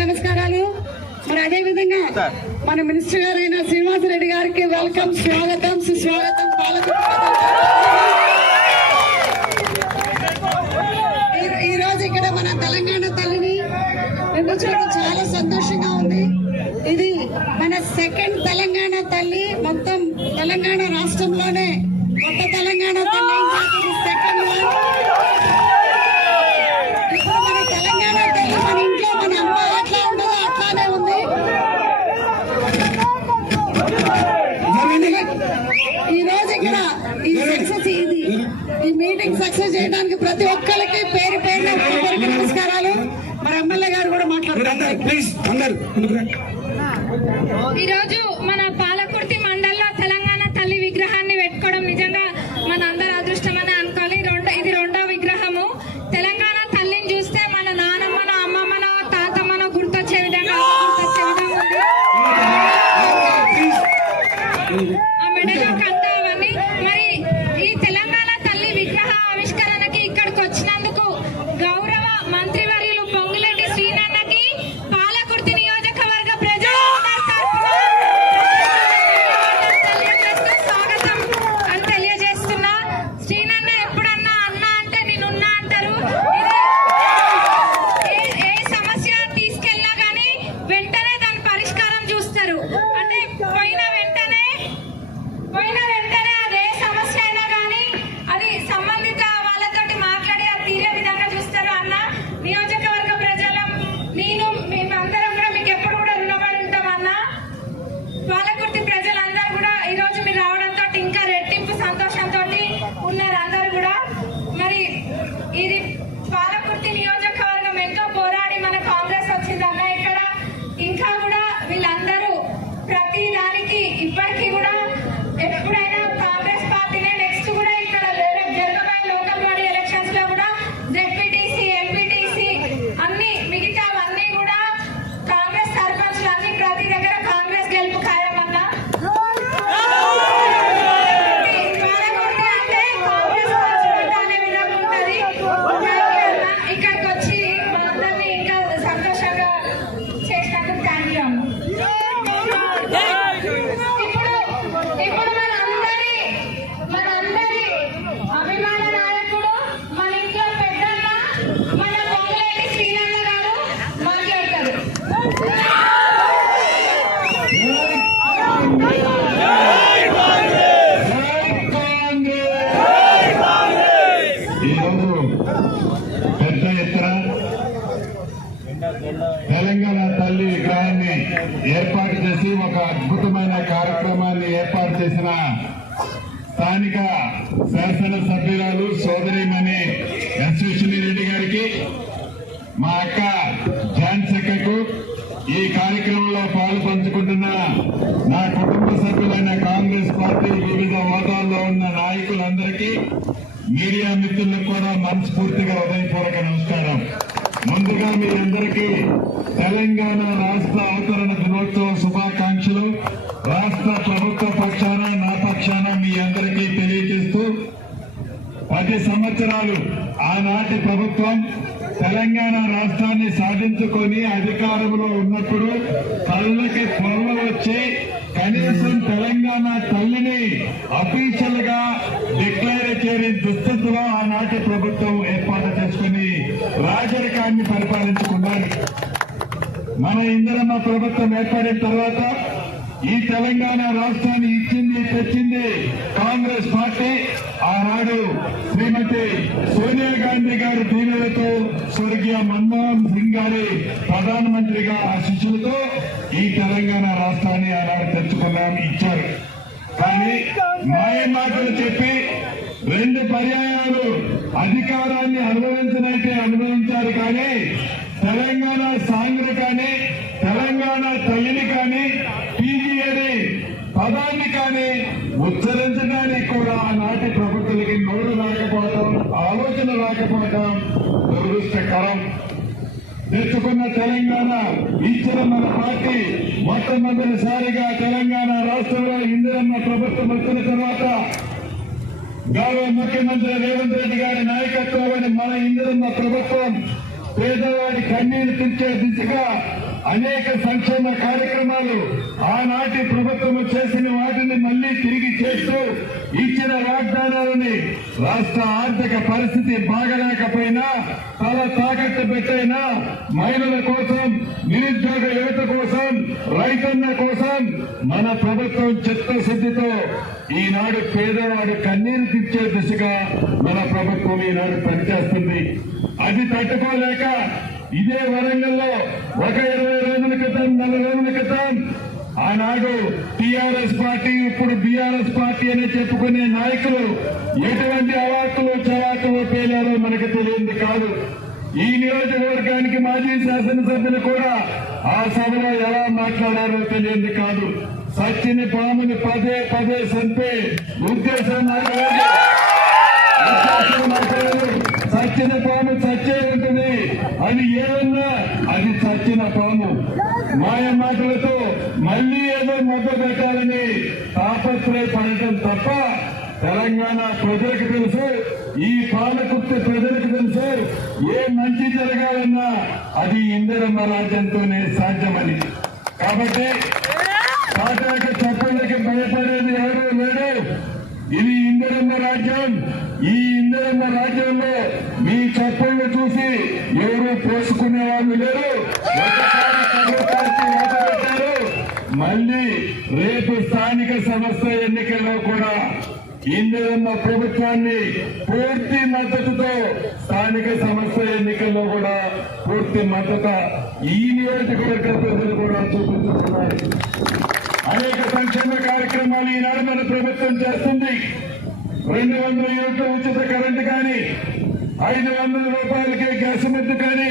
నమస్కారాలు. మరి అదే విధంగా మన మినిస్టర్ గారైన శ్రీనివాసరెడ్డి గారికి వెల్కమ్, స్వాగతం, సుస్వాగతం. ఈ రోజు ఇక్కడ మన తెలంగాణ తల్లిని నిర్మించుకోవడం చాలా సంతోషంగా ఉంది. ఇది మన సెకండ్ తెలంగాణ తల్లి. మొత్తం తెలంగాణ రాష్ట్రంలోనే కొత్త తెలంగాణ తల్లి సెకండ్ వన్. ఇప్పుడు మన తెలంగాణ తల్లి మన ఇంట్లో మన అమ్మ ఎట్లా ఉంటుందో అట్లానే ఉంది. ఈ రోజు ఇక్కడ ఈ సక్సెస్ ఈ మీటింగ్ సక్సెస్ చేయడానికి ప్రతి ఒక్కరికి పేరు పేరున నమస్కారాలు. మరి ఎమ్మెల్యే గారు కూడా మాట్లాడుతున్నారు. ప్లీజ్ అందరూ ఈరోజు మన పాలకుర్తి మండలంలో తెలంగాణ తల్లి విగ్రహాన్ని పెట్టుకోవడం నిజంగా మన అందరి అదృష్టం అని అనుకోవాలి. ఇది రెండో విగ్రహము. తెలంగాణ తల్లిని చూస్తే మన నానమ్మనో అమ్మమ్మనో తాతమ్మనో గుర్తొచ్చే విధంగా ఉంది. ఆ మెడలో కంట అవన్నీ. మరి ఈ తెలంగాణ తల్లి విగ్రహ ఆవిష్కరణకి ఇక్కడికి వచ్చినందుకు గౌరవ మంత్రివర్యులు పొంగులేటి శ్రీనన్నకి పాలకుర్తి నియోజకవర్గ ప్రజలు స్వాగతం అని తెలియజేస్తున్నా. శ్రీనన్న ఎప్పుడన్నా అన్న అంటే నేనున్నా అంటారు. ఏ సమస్య తీసుకెళ్ళినా కానీ వెంటనే దాని పరిష్కారం చూస్తారు. అంటే పోయిన వెంటనే అదే సమస్య అయినా కానీ అది సంబంధిత వాళ్ళతోటి మాట్లాడి అది తీరే విధంగా చూస్తారు. అన్న నియోజకవర్గ ప్రజల మేమందరం కూడా మీకు ఎప్పుడు కూడా రుణపడి ఉంటాం అన్న. పాలకుర్తి ప్రజలందరూ కూడా ఈ రోజు మీరు రావడంతో ఇంకా రెట్టింపు సంతోషంతో ఉన్నారు అందరూ కూడా. మరి ఇది పాలకుర్తి నియోజకవర్గం ఎంతో పోరాడి మన కాంగ్రెస్ వచ్చిందన్న. ఇక్కడ ఇంకా కూడా వీళ్ళందరూ ప్రతి దానికి ఇప్పటికీ కూడా ఎప్పుడైనా కాంగ్రెస్ పార్టీనే నెక్స్ట్ కూడా ఇక్కడ జరగబోయే లోకల్ బాడీ ఎలక్షన్స్ లో కూడా జెడ్పీటీసీ, ఎంపీటీసీ అన్ని మిగతావన్నీ కూడా కాంగ్రెస్ సర్పంచ్లు అన్ని ప్రతి దగ్గర కాంగ్రెస్ గెలుపు ఖాయమన్నా. అనే విధంగా ఉంటది. ఇక్కడికి వచ్చి మా అందరినీ ఇంకా సంతోషంగా చేసినందుకు థ్యాంక్ యూ అన్న. ఇప్పుడు మనందరి అభిమాన నాయకుడు మన ఇంట్లో పెద్దన్న మన పొంగులేటి శ్రీనన్న గారు మాట్లాడతారు. ఈరోజు పెద్ద ఎత్తున తెలంగాణ తల్లి విగ్రహాన్ని ఏర్పాటు చేసి ఒక అద్భుతమైన కార్యక్రమాన్ని ఏర్పాటు చేసిన స్థానిక శాసనసభ్యురాలు సోదరిమణి యశస్విని రెడ్డి గారికి, మా అక్క ఝాన్సీకు, ఈ కార్యక్రమంలో పాలు పంచుకుంటున్న నా కుటుంబ సభ్యులైన కాంగ్రెస్ పార్టీ వివిధ హోదాల్లో ఉన్న నాయకులందరికీ, మీడియా మిత్రులకు కూడా మనస్ఫూర్తిగా హృదయపూర్వక నమస్కారం. ముందుగా మీ అందరికీ తెలంగాణ రాష్ట్ర అవతరణ దినోత్సవ శుభాకాంక్షలు రాష్ట్ర ప్రభుత్వ పక్షాన నా పక్షాన మీ అందరికీ తెలియజేస్తూ, 10 సంవత్సరాలు ఆనాటి ప్రభుత్వం తెలంగాణ రాష్ట్రాన్ని సాధించుకొని అధికారంలో ఉన్నప్పుడు కళ్ళకి పొరలు వచ్చి కనీసం తెలంగాణ తల్లిని అఫీషియల్ గా డిక్లేర్ చేయని దుస్థితిలో ఆనాటి ప్రభుత్వం ఏర్పాటు చేసుకుని రాజరికాన్ని పరిపాలించుకున్నారు. మన ఇందిరమ్మ ప్రభుత్వం ఏర్పడిన తర్వాత ఈ తెలంగాణ రాష్ట్రాన్ని ఇచ్చింది తెచ్చింది కాంగ్రెస్ పార్టీ. ఆనాడు శ్రీమతి సోనియా గాంధీ గారి దీవెనలతో స్వర్గీయ మన్మోహన్ సింగ్ గారి ప్రధానమంత్రిగా ఆశీస్సులతో ఈ తెలంగాణ రాష్ట్రాన్ని ఆనాడు తెచ్చుకున్నాం, ఇచ్చారు. కానీ మాయ మాటలు చెప్పి 2 పర్యాయాలు అధికారాన్ని అనుభవించినట్టే అనుభవించారు. కానీ తెలంగాణ సాంగ్ని కానీ తెలంగాణ తల్లిని కానీ పీజీఏని పదాన్ని కానీ ఉచ్చరించడానికి కూడా ఆనాటి ప్రభుత్వాలకి నోరు రాకపోవడం, ఆలోచన రాకపోవడం దురదృష్టకరం. తెచ్చుకున్న తెలంగాణ ఇచ్చిన మన పార్టీ మొట్టమొదటిసారిగా తెలంగాణ రాష్ట్రంలో ఇందిరమ్మ ప్రభుత్వం వచ్చిన తర్వాత గౌరవ ముఖ్యమంత్రి రేవంత్ రెడ్డి గారి నాయకత్వంలోని మన ఇందిరమ్మ ప్రభుత్వం పేదవాడి కన్నీరు తెచ్చే దిశగా అనేక సంక్షేమ కార్యక్రమాలు ఆనాటి ప్రభుత్వం చేసిన వాటిని మళ్లీ తిరిగి చేస్తూ ఇచ్చిన వాగ్దానాలని రాష్ట్ర ఆర్థిక పరిస్థితి బాగలేకపోయినా తల తాకట్టు పెట్టైనా మహిళల కోసం, నిరుద్యోగ యువత కోసం, రైతన్న కోసం మన ప్రభుత్వం చిత్తశుద్ధితో ఈనాడు పేదవాడు కన్నీరు తెచ్చే దిశగా మన ప్రభుత్వం ఈనాడు పనిచేస్తుంది. అది తట్టుకోలేక ఇదే వరంగల్లో ఒక 20 రోజుల క్రితం, 4 రోజుల క్రితం ఆనాడు టీఆర్ఎస్ పార్టీ, ఇప్పుడు బీఆర్ఎస్ పార్టీ అని చెప్పుకునే నాయకులు ఎటువంటి అవాకులు చవాకులు పేలారో మనకు తెలియంది కాదు. ఈ నియోజకవర్గానికి మాజీ శాసనసభ్యులు కూడా ఆ సభలో ఎలా మాట్లాడారో తెలియంది కాదు. సచ్చిన పాముని పదే పదే చంపే ఉద్దేశం చచ్చిన పాము చచ్చే ఉంటుంది. అది ఏదన్నా అది చచ్చిన పాము. మాయ మాటలతో మళ్లీ ఏదో మధ్య పెట్టాలని తాపత్రయపడటం తప్ప తెలంగాణ ప్రజలకు తెలుసు, ఈ పాలకుర్తి ప్రజలకు తెలుసు, ఏ మంచి జరగాలన్నా అది ఇందిరమ్మ రాజ్యంతోనే సాధ్యమని. కాబట్టి తాటాక చప్పళ్ళకి భయపడేది ఎవరూ లేడు. ఇది ఇందిరమ్మ రాజ్యం. ఈ ఇందిరమ్మ రాజ్యంలో మీ చప్పళ్ళు చూసి ఎవరు పోసుకునే వాళ్ళు లేరు. ఒకసారి పెట్టారు, మళ్ళీ రేపు స్థానిక సంస్థ ఎన్నికల్లో కూడా ఇందిరమ్మ ప్రభుత్వాన్ని పూర్తి మద్దతుతో స్థానిక సంస్థ ఎన్నికల్లో కూడా పూర్తి మద్దతు ఈ నియోజకవర్గ ప్రజలు కూడా చూపించుతున్నారు. అనేక సంక్షేమ కార్యక్రమాలు ఈనాడు మన ప్రభుత్వం చేస్తుంది. 200 యూనిట్ల ఉచిత కరెంటు కానీ, 500 రూపాయలకే గ్యాస్ మెత్తు కానీ